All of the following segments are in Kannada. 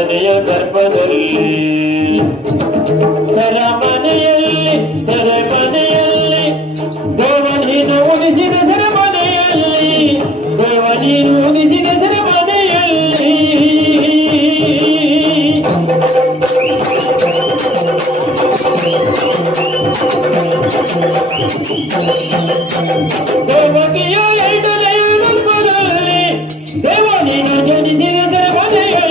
ಜನನೆಯ ಗರ್ಭದಲ್ಲಿ ಸರಮನೆಯಲ್ಲಿ ಸೆರೆಮನೆಯಲ್ಲಿ ದೇವನೀನು ಉಳಿಸಿದ ಸೆರೆಮನೆಯಲ್ಲಿ ದೇವನೀನು ಉಳಿಸಿದ ಸೆರೆಮನೆಯಲ್ಲಿ ದೇವಕಿಯ ಎರಡನೆಯ ಗರ್ಭದಲ್ಲಿ ದೇವನೀನು ಜನಿಸಿದ ಸೆರೆಮನೆಯಲ್ಲಿ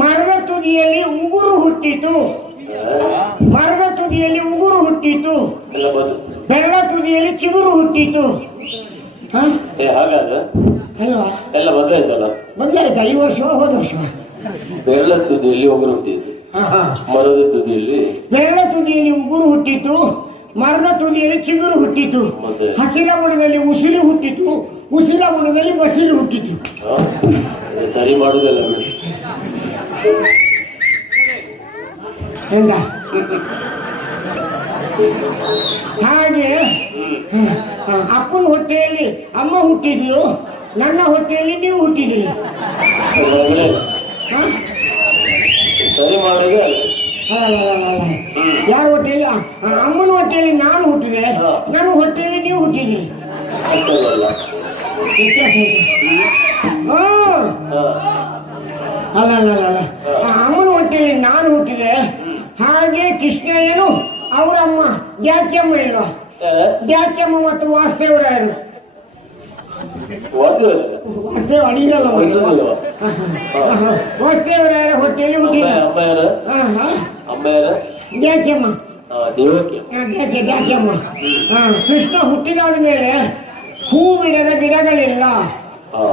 ಮರದ ತುದಿಯಲ್ಲಿ ಉಗುರು ಹುಟ್ಟಿತು. ಮರದ ತುದಿಯಲ್ಲಿ ಉಗುರು ಹುಟ್ಟಿತು. ಬೆರಳ ತುದಿಯಲ್ಲಿ ಚಿಗುರು ಹುಟ್ಟಿತು. ಹಾಗಾದ ಅಲ್ವಾ? ಎಲ್ಲ ಬದಲಾಯ್ತಲ್ಲ. ಬದಲಾಯ್ತಾ? ಈ ವರ್ಷ ಹೋದ ವರ್ಷ? ಬೆರಳ ತುದಿಯಲ್ಲಿ ಉಗುರು ಹುಟ್ಟಿತು, ಮರದ ತುದಿಯಲ್ಲಿ ಬೆರಳ ತುದಿಯಲ್ಲಿ ಉಗುರು ಹುಟ್ಟಿತು, ಮರದ ತುದಿಯಲ್ಲಿ ಚಿಗುರು ಹುಟ್ಟಿತು. ಹಸಿರ ಬುಡದಲ್ಲಿ ಉಸಿರು ಹುಟ್ಟಿತು, ಉಸಿರ ಬುಡದಲ್ಲಿ ಬಸಿರು ಹುಟ್ಟಿತು. ಸರಿ ಮಾಡುದಲ್ಲ ಹೆಂಗ? ಹಾಗೆ ಅಪ್ಪನ ಹೊಟ್ಟೆಯಲ್ಲಿ ಅಮ್ಮ ಹುಟ್ಟಿದ್ಲು, ನನ್ನ ಹೊಟ್ಟೆಯಲ್ಲಿ ನೀವು ಹುಟ್ಟಿದ್ರಿ. ಸರಿ ಮಾಡೋದು ಯಾರ ಹೊಟ್ಟೆಯಲ್ಲಿ? ಅಮ್ಮನ ಹೊಟ್ಟೆಯಲ್ಲಿ ನಾನು ಹುಟ್ಟಿದೆ, ನನ್ನ ಹೊಟ್ಟೆಯಲ್ಲಿ ನೀವು ಹುಟ್ಟಿದ್ರಿ. ಅಲ್ಲ ಅಮ್ಮನ ಹೊಟ್ಟೆಯಲ್ಲಿ ನಾನು ಹುಟ್ಟಿದೆ. ಹಾಗೆ ಕೃಷ್ಣ ಏನು ಅವರಮ್ಮ ಜಾತ್ಯಮ್ಮ ಇಲ್ವಾ? ಜಾತ್ಯಮ್ಮ ಮತ್ತು ವಾಸುದೇವರಾಯರು. ವಾಸುದೇವ ಅಡಿಗಲ್ಲ, ವಾಸುದೇವರಾಯರ ಹೊಟ್ಟೆಯಲ್ಲಿ ಹುಟ್ಟಿದ ಜಾತ್ಯಮ್ಮ. ಜಾತ್ಯಮ್ಮ. ಕೃಷ್ಣ ಹುಟ್ಟಿದಾದ ಮೇಲೆ ಹೂ ಬಿಡದ ಗಿಡಗಳಿಲ್ಲ,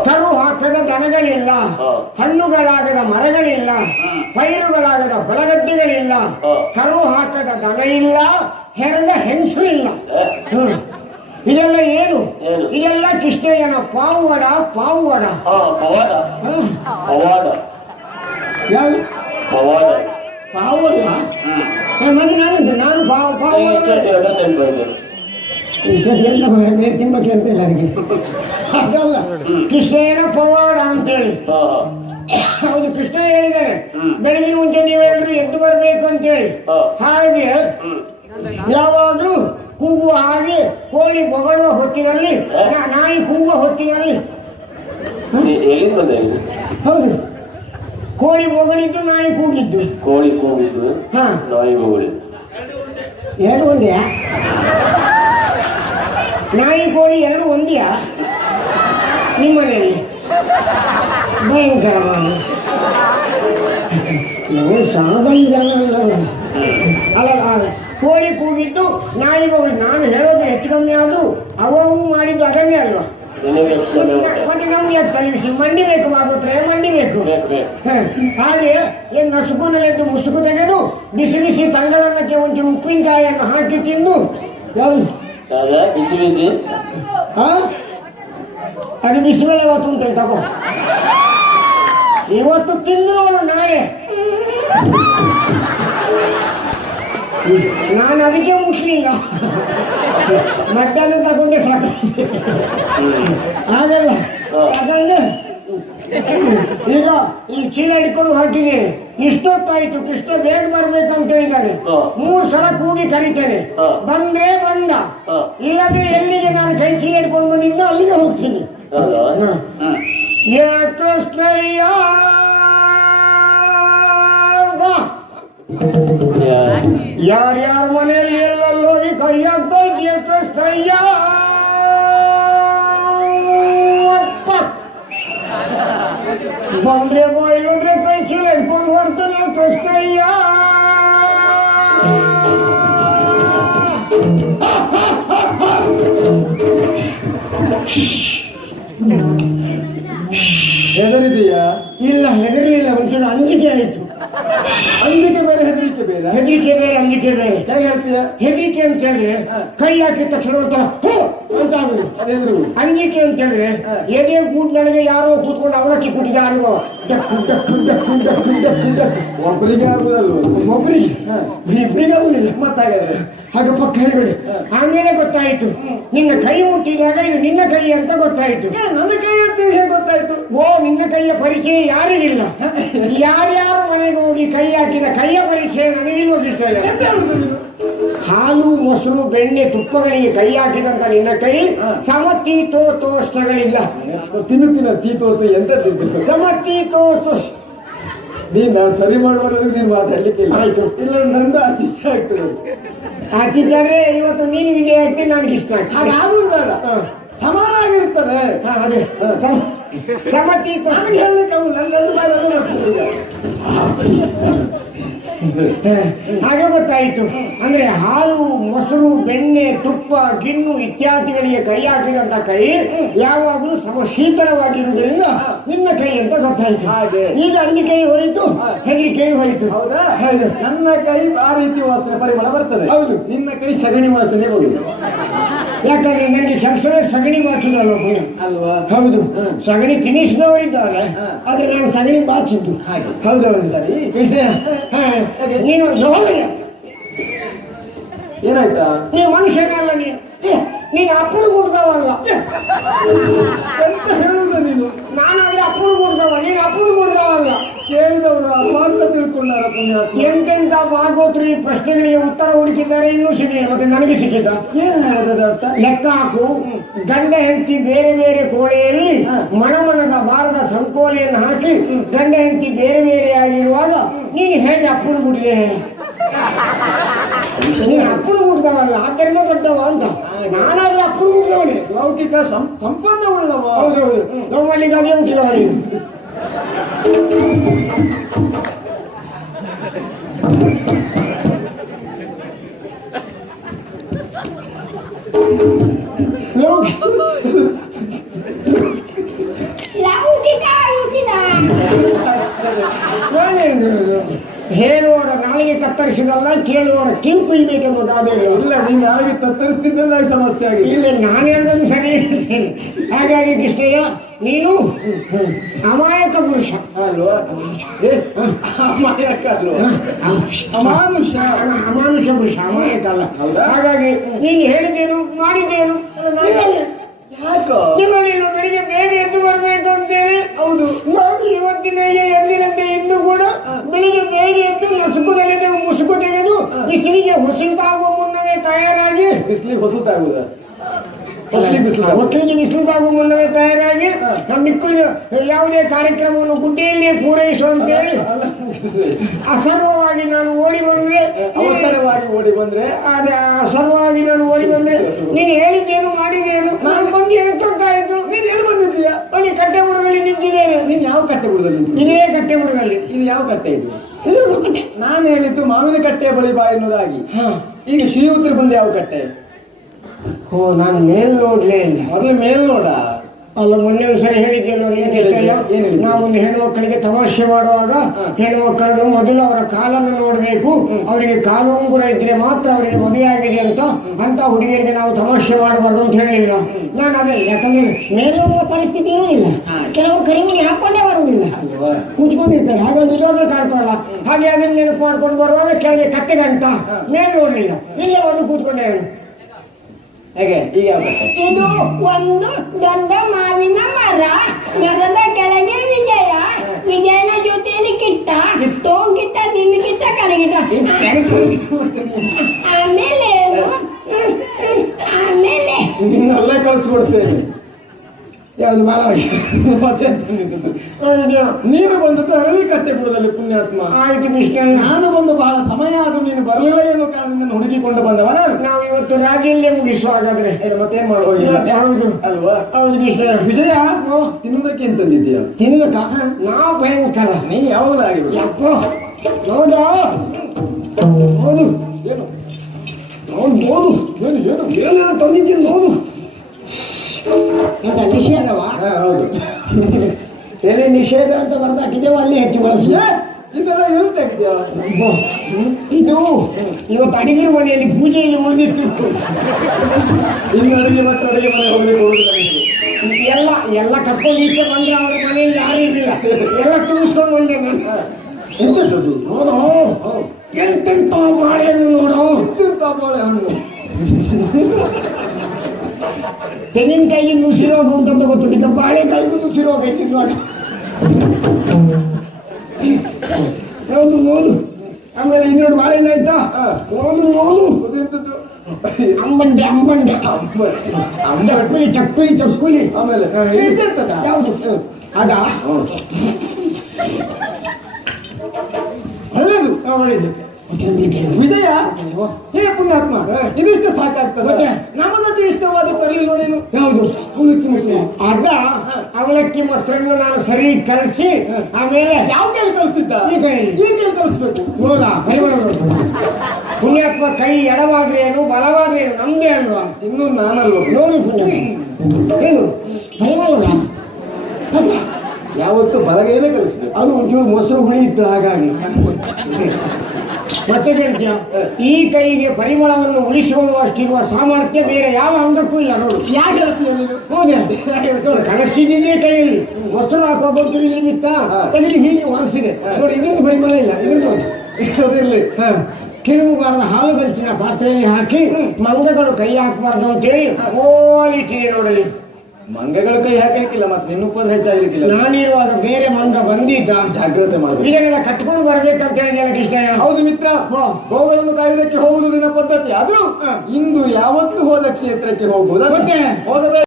ಕರು ಹಾಕದ ದನಗಳಿಲ್ಲ, ಹಣ್ಣುಗಳಾಗದ ಮರಗಳಿಲ್ಲ, ಪೈರುಗಳಾಗದ ಹೊಲಗದ್ದೆಗಳಿಲ್ಲ, ಕರು ಹಾಕದ ದನ ಇಲ್ಲ, ಹೆರದ ಹೆಂಗಸರು ಇಲ್ಲ. ಇದೆಲ್ಲ ಏನು? ಇದೆಲ್ಲ ಕೃಷ್ಣಯ್ಯನ ಪಾವುವಡ. ಪಾವುವಡ ಯಾವುದು? ಪಾವುವಡ ಮತ್ತೆ ನಾನು ಪಾವುವಡ ಇಷ್ಟೊಂದು ತಿಂಬಕ್ಕೆ ಅಂತಿಲ್ಲ ನನಗೆ. ಅದಲ್ಲ, ಕೃಷ್ಣಯ್ಯನ ಪವಾಡ ಅಂತೇಳಿ. ಹೌದು, ಕೃಷ್ಣ ಹೇಳಿದ್ದಾರೆ ಬೆಳಗಿನ ಮುಂಚೆ ನೀವೆಲ್ಲರೂ ಎದ್ದು ಬರಬೇಕು ಅಂತೇಳಿ. ಹಾಗೆ ಯಾವಾಗಲೂ ಕೂಗುವ ಹಾಗೆ ಕೋಳಿ ಬೊಗಳುವ ಹೊತ್ತಿನಲ್ಲಿ, ನಾಯಿ ಕೂಗುವ ಹೊತ್ತಿನಲ್ಲಿ. ಹೌದು, ಕೋಳಿ ಬೊಗಳಿದ್ದು, ನಾಯಿ ಕೂಗಿದ್ದು. ಕೋಳಿ ಕೂಗಿದ್ದು, ನಾಯಿ ಬೊಗಳಿದ್ದು ಎರಡು ಒಂದ್ಯಾ? ನಾಯಿ ಕೋಳಿ ಎರಡು ಒಂದ್ಯಾ ನಿಮ್ಮನೆಯಲ್ಲಿ? ಭಯಂಕರ ಅಲ್ಲ, ಕೋಳಿ ಕೂಗಿದ್ದು, ನಾಯಿ ಬೊಗಳು. ನಾನು ಹೇಳೋದು ಹೆಚ್ಚು ಕಮ್ಮಿ ಆದ್ರೂ ಅವವು ಮಾಡಿದ್ದು ಅದನ್ನೇ ಅಲ್ವಾ? ಮತ್ತೆ ನಮ್ಗೆ ತಲೆಬಿಸಿ ಮಂಡಿ ಬೇಕು, ಬಾಗೋತ್ರೆ ಮಂಡಿ ಬೇಕು. ಹಾಗೆ ಏನು ನಸುಕುನಲ್ಲಿದ್ದು ಮುಸುಕು ತೆಗೆದು ಬಿಸಿ ಬಿಸಿ ತಂಗಳನ್ನಕ್ಕೆ ಒಂಚೂರು ಉಪ್ಪಿನಕಾಯಿಯನ್ನು ಹಾಕಿ ತಿಂದು ಬಿಸಿ ಬಿಸಿ ಅದು ಬಿಸಿಬೇಳೆ ಇವತ್ತು ಉಂಟು ತಗೋ. ಇವತ್ತು ತಿಂದು ನೋಡು, ನಾಳೆ ನಾನು ಅದಕ್ಕೆ ಮುಟ್ಲಿಲ್ಲ, ಮಧ್ಯಾಹ್ನ ತಗೊಂಡೆ ಸಾಕು. ಹಾಗಲ್ಲ, ಅದನ್ನು ಈಗ ಈ ಚೀಲ ಹಿಡ್ಕೊಂಡು ಹೊರಟಿದ್ದೇನೆ. ಇಷ್ಟೊತ್ತಾಯ್ತು, ಕೃಷ್ಣ ಬೇಗ ಬರ್ಬೇಕಂತ ಹೇಳಿದ್ದಾನೆ. 3 ಸಲ ಕೂಗಿ ಕರಿತೇನೆ. ಬಂದ್ರೆ ಬಂದ, ಇಲ್ಲದ್ರೆ ಎಲ್ಲಿಗೆ ನಾನು ಕೈ ಚೀಲ ಹಿಡ್ಕೊಂಡು ಬಂದಿದ್ದೋ ಅಲ್ಲಿಗೆ ಹೋಗ್ತೀನಿ. ಕೃಷ್ಣಯ್ಯ ಯಾರ್ಯಾರ ಮನೆಯಲ್ಲಿ ಎಲ್ಲೆಲ್ಲೋಗಿ ಕೈ ಹಾಕ್ತೋಯ್ತೀಯ ಕೃಷ್ಣಯ್ಯ. ಬಂದ್ರೆ ಬಾಯಿದ್ರೆ ಕೈ ಚೀಲ ಹಿಡ್ಕೊಂಡು ಹೊಡ್ತಾನೆ ಕೃಷ್ಣಯ್ಯ. ಇಲ್ಲ ಹೆದರ್ಲಿಲ್ಲ, ಒಂಚೂರು ಅಂಜಿಕೆ ಆಯ್ತು. ಅಂಜಿಕೆ ಬೇರೆ ಹೆದರಿಕೆ ಬೇರೆ. ಹೆದರಿಕೆ ಬೇರೆ ಅಂಜಿಕೆ ಬೇರೆ. ಹೇಗೆ ಹೇಳ್ತೀಯ? ಹೆದರಿಕೆ ಅಂತ ಹೇಳಿದ್ರೆ ಕೈ ಹಾಕಿದ ತಕ್ಷಣ ಒಂಥರ ಹೋ ಅಂತ ಆಗುದು. ಅದೇಂದ್ರು ಅಂಜಿಕೆ ಅಂತ ಹೇಳಿದ್ರೆ ಎದೆ ಗೂಡ್ನೊಳಗೆ ಯಾರೋ ಕೂತ್ಕೊಂಡು ಅವಲಕ್ಕಿ ಕುಟ್ಟಿದ ಅನುಭವ. Deck deck deck deck deck deck. ಒಬ್ಬರಿಗೆ ಆಗುದಲ್ವ? ಇಬ್ಬರಿಗೆ ಆಗುದಿಲ್ಲ. ಮತ್ತಾಗದೆ ಹಾಗೆ ಪಕ್ಕ ಹೇಳ್ಬೇಡಿ. ಆಮೇಲೆ ಗೊತ್ತಾಯ್ತು ನಿನ್ನ ಕೈ ಮುಟ್ಟಿದಾಗ ಇದು ನಿನ್ನ ಕೈ ಅಂತ ಗೊತ್ತಾಯ್ತು. ನನ್ನ ಕೈ ಅಂತ ಹೇಗೆ ಗೊತ್ತಾಯ್ತು? ಓ, ನಿನ್ನ ಕೈಯ ಪರಿಚಯ ಯಾರಿಗಿಲ್ಲ. ಯಾರ್ಯಾರು ಮನೆಗೆ ಹೋಗಿ ಕೈ ಹಾಕಿದ ಕೈಯ ಪರಿಚಯ ನನಗಿಲ್ವ ಕೃಷ್ಣಯ್ಯ? ಹಾಲು ಮೊಸರು ಬೆಣ್ಣೆ ತುಪ್ಪಗಳಿಗೆ ಕೈ ಹಾಕಿದಂತ ನಿನ್ನ ಕೈ ಸಮತಿ ತೋಷ್ಟಗಳಿಲ್ಲ. ತಿನ್ನು ತೀತೋತು ಎಂತ ತಿಂತು ಸಮತಿ ತೋಸ್. ನೀನ್ ಸರಿ ಮಾಡುವವರೆಗೂ ನೀನು ಮಾತಾಡ್ಲಿಕ್ಕಿಲ್ಲ. ಆಯ್ತು. ಇಲ್ಲ ನಂದು ಆಚೀಚೆ ಆಗ್ತದೆ. ಆಚೀಚಾದ್ರೆ ಇವತ್ತು ನೀನು ವಿಜಯ ಆಗ್ತೀನಿ, ನನಗೆ ಇಷ್ಟ ಆಗ್ತದೆ. ಹಾಗಾದ್ರೂ ಬೇಡ, ಸಮಾನ ಆಗಿರ್ತದೆ. ಅದೇ ಸಮತಿ ನನಗೆ ಹೇಳಲಿಕ್ಕೆ ನನ್ನೆಂದು ಬರ್ತದೆ. ಹಾಗೆ ಗೊತ್ತಾಯಿತು. ಅಂದ್ರೆ ಹಾಲು ಮೊಸರು ಬೆಣ್ಣೆ ತುಪ್ಪ ಗಿಣ್ಣು ಇತ್ಯಾದಿಗಳಿಗೆ ಕೈ ಹಾಕಿದಂತ ಕೈ ಯಾವಾಗಲೂ ಶೀತಲವಾಗಿರುವುದರಿಂದ ನಿನ್ನ ಕೈ ಅಂತ ಗೊತ್ತಾಯ್ತು. ಹಾಗೆ ಈಗ ಅಂಜಿಕೆ ಹೋಯಿತು, ಹೆದರಿಕೆ ಹೋಯಿತು. ಹೌದಾ? ಹೌದು. ನನ್ನ ಕೈ ಆ ರೀತಿ ವಾಸನೆ ಪರಿಮಳ ಬರ್ತದೆ. ಹೌದು. ನಿನ್ನ ಕೈ ಸಗಣಿ ವಾಸನೆ ಹೋಗಿದೆ. ಯಾಕಂದ್ರೆ ನನಗೆ ಕೆಲಸವೇ ಸಗಣಿ ಬಾಚುದಲ್ವ ಪುಣ್ಯ ಅಲ್ವಾ? ಹೌದು. ಸಗಣಿ ತಿನ್ನಿಸಿದವರಿದ್ದಾರೆ, ಆದ್ರೆ ನಾನು ಸಗಣಿ ಬಾಚಿದ್ದು. ಹೌದೌದು. ಸರಿ, ನೀನು ಏನಾಯ್ತಾ? ನೀವು ಮನುಷ್ಯನಲ್ಲ, ನೀನು ಅಪ್ಪನ ಗುಡ್ದವಲ್ಲ. ಎಂತ ಹೇಳುದ ನೀನು? ನಾನಾದ್ರೆ ಅಪ್ಪನ ಗುಡ್ದವ, ನೀನು ಅಪ್ಪನ ಗುಡ್ದವಲ್ಲ. ಕೇಳಿದವರು ಅಪಾರ್ಥ ತಿಳ್ಕೊಂಡಾರ ಪುಣ್ಯಾತ್ಮ. ಎಂತೆಂತ ಭಾಗವತರು ಈ ಪ್ರಶ್ನೆಗಳಿಗೆ ಉತ್ತರ ಹುಡುಕಿದ್ದಾರೆ, ಇನ್ನೂ ಸಿಗಲಿಲ್ಲ. ಮತ್ತೆ ನನಗೆ ಸಿಕ್ಕಿದ್ದ. ಏನ್ ಹೇಳದ ಲೆಕ್ಕ ಹಾಕು. ಗಂಡ ಹೆಂಡತಿ ಬೇರೆ ಬೇರೆ ಕೋಣೆಯಲ್ಲಿ ಮಣಮಣಗ ಬಾರದ ಸಂಕೋಲೆಯನ್ನು ಹಾಕಿ ಗಂಡ ಹೆಂಡತಿ ಬೇರೆ ಬೇರೆ ಆಗಿರುವಾಗ ನೀನು ಹೇಗೆ ಅಪ್ಪನ ಗುಡ್ಗೆ? ನೀನು ಅಪ್ಪನ ಗುಡ್ದವಲ್ಲ, ಆದ್ದರಿಂದ ದೊಡ್ಡವ ಅಂತ. ನಾನಾದ್ರೂ ಅಪ್ಪನ ಗುಡ್ದವನೇ. ಲೌಕಿಕ ಸಂಪನ್ನ ಉಳ್ಳವ. ಹೌದೌದು. ನಾವು ಮಾಡ್ಲಿಕ್ಕಾಗಿ ಹುಟ್ಟಿದವ ನೀನು. ಹೇಳುವವರ ನಾಲಿಗೆ ಕತ್ತರಿಸಿದಲ್ಲ, ಕೇಳುವವರ ಕಿವಿ ಕುಯ್ಬೇಕೆಂಬ ಗಾದೆ. ಇಲ್ಲ, ನೀನ್ ನಾಳೆಗೆ ತತ್ತರಿಸ್ತಿದ್ದಲ್ಲ ಸಮಸ್ಯೆ ಆಗಿದೆ. ಇಲ್ಲ, ನಾನು ಹೇಳೋದನ್ನು ಸರಿ ಹೇಳ್ತೇನೆ. ಹಾಗಾಗಿ ಕೃಷ್ಣಯ್ಯ, ನೀನು ಅಮಾಯಕ ಪುರುಷ ಅಲ್ವಾ? ಅಮಾಯಕ ಅಲ್ವಾ? ಅಮಾನುಷ. ಅಮಾನುಷ ಪುರುಷ, ಅಮಾಯಕ ಅಲ್ಲ. ಹಾಗಾಗಿ ನೀನು ಹೇಳಿದ್ದೇನು ಮಾಡಿದ್ದೇನು ನೀನು ಬೆಳಿಗ್ಗೆ ಬೇಗ ಎದ್ದು ಬರಬೇಕು ಅಂತೇಳಿ. ಹೌದು, ನಾನು ಇವತ್ತಿನ ಎಂದಿನಂತೆ ಇದ್ದು ಕೂಡ ಬೆಳಿಗ್ಗೆ ಬೇಗ ಎದ್ದು ಮುಸುಕು ತೆಗೆದು ಬಿಸಿಲಿಗೆ ಹೊಸದಾಗುವ ಮುನ್ನವೇ ತಯಾರಾಗಿ ಹೊಸದಾಗುದ ಹೊತ್ತಿಗೆ ಬಿಸಿಲುದಾಗುವ ಮುನ್ನವೇ ತಯಾರಾಗಿ ಮಿಕ್ಕುಳಿದ ಯಾವುದೇ ಕಾರ್ಯಕ್ರಮವನ್ನು ಗುಡ್ಡೆಯಲ್ಲಿಯೇ ಪೂರೈಸುವಂತೇಳಿ ಅಸರ್ವವಾಗಿ ನಾನು ಓಡಿ ಬಂದ್ರೆ, ಅವಸರವಾಗಿ ಓಡಿ ಬಂದ್ರೆ, ಅಸರ್ವವಾಗಿ ನಾನು ಓಡಿ ಬಂದ್ರೆ ನೀನು ಹೇಳಿದ್ದೇನು ಮಾಡಿದ್ದೇನು? ನಾನು ಬಂದು ಹೇಳ್ತಾಯಿದ್ದು. ನೀನು ಎಲ್ಲಿ ಬಂದಿದ್ದೀಯ? ಅಲ್ಲಿ ಕಟ್ಟೆಬುಡದಲ್ಲಿ ನಿಂತಿದ್ದೇನೆ. ನೀನು ಯಾವ ಕಟ್ಟೆಬುಡದಲ್ಲಿ? ಇದೇ ಕಟ್ಟೆಬುಡದಲ್ಲಿ. ಇದು ಯಾವ ಕಟ್ಟೆ ಇದು? ನಾನು ಹೇಳಿದ್ದು ಮಾವಿನ ಕಟ್ಟೆಯ ಬಳಿ ಬಾ ಎನ್ನುವುದಾಗಿ. ಈಗ ಶ್ರೀಯುತ್ರ ಬಂದು ಯಾವ ಕಟ್ಟೆ? ಓ, ನಾನು ಮೇಲ್ ನೋಡ್ಲೇ ಇಲ್ಲ. ಮೊದಲು ಮೇಲ್ ನೋಡ. ಅಲ್ಲ, ಮೊನ್ನೆ ಒಂದ್ಸರಿ ಹೇಳಿದ್ದೇನೋ ನೀನು. ನಾವೊಂದು ಹೆಣ್ಮಕ್ಕಳಿಗೆ ತಮಾಷೆ ಮಾಡುವಾಗ ಹೆಣ್ಮಕ್ಕಳನ್ನು ಮೊದಲು ಅವರ ಕಾಲನ್ನು ನೋಡಬೇಕು, ಅವರಿಗೆ ಕಾಲುಂಗುರ ಇದ್ರೆ ಮಾತ್ರ ಅವರಿಗೆ ಮದುವೆ ಆಗಿದೆ ಅಂತ ಹುಡುಗಿಯರಿಗೆ ನಾವು ತಮಾಷೆ ಮಾಡಬಾರ್ದು ಅಂತ ಹೇಳಿಲ್ಲ ನಾನು. ಅದೇ, ಯಾಕಂದ್ರೆ ಮೇಲುವ ಪರಿಸ್ಥಿತಿ ಇರುವುದಿಲ್ಲ, ಕೆಲವರು ಕರಿಮಣಿ ಹಾಕೊಂಡೇ ಬರುವುದಿಲ್ಲ, ಮುಚ್ಕೊಂಡಿರ್ತಾರೆ. ಹಾಗೆ ನಿಜವಾಗ್ಲೂ ಕಾಣ್ತಾರಲ್ಲ. ಹಾಗೆ ಅದನ್ನ ನೆನಪು ಮಾಡ್ಕೊಂಡು ಬರುವಾಗ ಕೆಳಗೆ ಕಟ್ಟೆ ಗಂಟ ಮೇಲ್ ನೋಡ್ಲಿಲ್ಲ, ಇಲ್ಲೇ ಬಂದು ಕೂತ್ಕೊಂಡೆ ಹೇಳು. ಹೇಗೆ? ಈಗ ಇದು ಒಂದು ದೊಡ್ಡ ಮಾವಿನ ಮರ, ಮರದ ಕೆಳಗೆ ವಿಜಯನ ಜೊತೆಯಲ್ಲಿ ಕಿಟ್ಟ ದಿಮ್ಮಿಕಿಟ್ಟ ಕರಗಿಟ್ಟ. ಆಮೇಲೆ ಇನ್ನೆಲ್ಲ ಕಳಿಸ್ಬಿಡ್ತೇನೆ. ಯಾವ್ದು ಬಾಲ ಮತ್ತೆ ನೀನು ಬಂದದ್ದು ಅರಳಿ ಕಟ್ಟೆಬುಡದಲ್ಲಿ ಪುಣ್ಯಾತ್ಮ. ಆಯ್ತು ಕೃಷ್ಣ. ನಾನು ಬಂದು ಬಹಳ ಸಮಯ ಆದ್ರೂ ನೀನು ಬರಲಿಲ್ಲ ಎನ್ನುವ ಕಾರಣದಿಂದ ಹುಡುಕಿಕೊಂಡು ಬಂದವ ನಾನು. ನಾವು ಇವತ್ತು ರಾಜ್ಯಲ್ಲೇ ಮುಗಿಸುವ ಹಾಗಾದ್ರೆ. ಮತ್ತೇನ್ ಮಾಡುವ? ಹೌದು ಅಲ್ವಾ? ಹೌದು ಕೃಷ್ಣ. ವಿಜಯ, ತಿನ್ನುವುದಕ್ಕೆ ಎಂತಂದಿದ್ದೀಯ? ತಿನ್ನುವುದಕ್ಕ ನಾವು ಭಯಂಕರ. ನೀ ಯಾವಾಗ ಆಗಿಬಿಟ್ಟು ನೋಡು ನೋಡು ಏನು ನೋಡು ಏನು ಏನು ಏನು ತಂದಿದ್ದೀನಿ ನೋಡು ಅಂತ ನಿಷೇಧವಾ? ಹೌದು. ಎಲೆ ನಿಷೇಧ ಅಂತ ಬರ್ದಾಕಿದ್ದೇವೆ ಅಲ್ಲಿ ಹೆಚ್ಚು ಬಳಸಿ. ಇದೆಲ್ಲ ಎಲ್ಲಿ ತೆಗ್ದ್ಯಾ? ಇದು ಇವತ್ತು ಅಡಿಗೆ ಮನೆಯಲ್ಲಿ ಪೂಜೆಯಲ್ಲಿ ಉಳಿದಿತ್ತು. ಇನ್ನು ಅಡುಗೆ ಮತ್ತು ಅಡುಗೆ ಮನೆ ಹೋಗ್ಲಿಕ್ಕೆ ಹೋಗುದು ನಮಗೆ. ಎಲ್ಲ ಕಟ್ಕೊಂಡು ಈಚೆ ಬಂದ್ರೆ ಅವ್ರ ಮನೆಯಲ್ಲಿ ಯಾರು ಇರಲಿಲ್ಲ, ಎಲ್ಲ ತುಂಬಿಸ್ಕೊಂಡು ಬಂದೆ ನಾನು. ಎಂತದ್ದು? ನೋಡು ಎಂತೆಂತ ಬಾಳೆಹಣ್ಣು ನೋಡು, ಎಂತೆಂತ ಬಾಳೆಹಣ್ಣು. ತೆಂಗಿನಕಾಯಿಗೆ ನುಸಿ ರೋಗ ಉಂಟಂತ ಗೊತ್ತುಂಟು, ಈಗ ಬಾಳೆಕಾಯಿಗೂ ನುಸಿ ರೋಗ ಐತಿ ನೋಡಿ. ನೋಡು ನೋಡು, ಆಮೇಲೆ ಇನ್ನೊಂದು ಬಾಳೆಹಣ್ಣು ಆಯ್ತಾ? ನೋಡು ನೋಡು, ಅದೆಂತದ್ದು? ಅಂಬಂಡೆ ಅಂಬಂಡೆ, ಚಕ್ಕುಲಿ ಚಕ್ಕುಲಿ ಚಕ್ಕುಲಿ. ಆಮೇಲೆ ಇದೆಂತದ? ಯಾವುದು ಅದ? ಒಳ್ಳೇದು. ಒಳ್ಳೆಯದು. ವಿಜಯ, ಹೇ ಪುಣ್ಯಾತ್ಮ, ಇದಿಷ್ಟು ಸಾಕಾಗ್ತದೆ. ನಮಗದು ಇಷ್ಟವಾದ ತರಲಿಲ್ಲ ನೀನು. ಯಾವುದು? ಅವಲಕ್ಕಿ ಮೊಸರು. ಅದ ಅವಲಕ್ಕಿ ಮೊಸರನ್ನು ನಾನು ಸರಿ ಕಲಸಿ ಆಮೇಲೆ ಯಾವ ಕೈ ಕಲಿಸಿದ್ದ? ಈ ಕೈಯಲ್ಲಿ. ಈ ಕೈ ಕಲಿಸ್ಬೇಕು. ನೋಡ ಪರಿಮಳ ನೋಡು. ಪುಣ್ಯಾತ್ಮ ಕೈ ಎಡವಾದ್ರೇನು ಬಲವಾದ್ರೇನು ನಮ್ದೇ ಅಲ್ವಾ? ಇನ್ನು ನಾನಲ್ವ? ನೋಡು ಪುಣ್ಯಾತ್ಮ ಏನು ಪರಿಮಳ ಅದ ಯಾವತ್ತು ಬಲಗೈಲೇ ಕಲಿಸ್ಬೇಕು. ಅದು ಒಂಚೂರು ಮೊಸರು ಹುಳಿ ಇತ್ತು ಹಾಗಾಗಿ. ಮತ್ತೆ ಹೇಳ್ತೀಯ, ಈ ಕೈಗೆ ಪರಿಮಳವನ್ನು ಉಳಿಸಿಕೊಳ್ಳುವಷ್ಟಿರುವ ಸಾಮರ್ಥ್ಯ ಬೇರೆ ಯಾವ ಅಂಗಕ್ಕೂ ಇಲ್ಲ. ನೋಡು ಯಾಕೆ ಹೇಳ್ತೀಯ ನೀನು? ಹೌದೇ ನೋಡು, ಕನಸಿದೆ ಕೈಯಲ್ಲಿ ಮೊಸರು ಹಾಕುವ ಬರ್ತದೆ ಇಲ್ಲಿ ಬಿತ್ತ ತೆಗೆದು ಹೀಗೆ ಒರೆಸಿದೆ ನೋಡಿ. ಇದನ್ನು ಪರಿಮಳ ಇಲ್ಲ. ಇದನ್ನು ನೋಡಿ ಅದಿರ್ಲಿ. ಕಿರುಬಾರದ ಹಾಲು ಗಂಚಿನ ಪಾತ್ರೆಯಲ್ಲಿ ಹಾಕಿ ಮಂಗಗಳು ಕೈ ಹಾಕಬಾರ್ದು ಅಂತೇಳಿ ಓಲಿಟ್ಟಿದೆ ನೋಡಲಿ. ಮಂಗಗಳ ಕೈ ಹಾಕಲಿಕ್ಕಿಲ್ಲ, ಮತ್ತೆ ನಿನ್ನ ಉಪದ ಹೆಚ್ಚಾಗಲಿಕ್ಕಿಲ್ಲ. ನಾನಿರುವಾಗ ಬೇರೆ ಮಂಗ ಬಂದಿದ್ದ, ಜಾಗ್ರತೆ ಮಾಡಬೇಕು. ಇದನ್ನೆಲ್ಲ ಕಟ್ಕೊಂಡು ಬರ್ಬೇಕಂತ ಹೇಳಿದೆಲ್ಲ ಕೃಷ್ಣ. ಹೌದು ಮಿತ್ರ, ಗೋಗಳನ್ನು ಕಾಯುವುದಕ್ಕೆ ಹೋಗುವುದು ನಿನ್ನ ಪದ್ಧತಿ. ಆದ್ರೂ ಇಂದು ಯಾವತ್ತು ಹೋದ ಕ್ಷೇತ್ರಕ್ಕೆ ಹೋಗುವುದು ಮತ್ತೆ ಹೋಗಬೇಕು.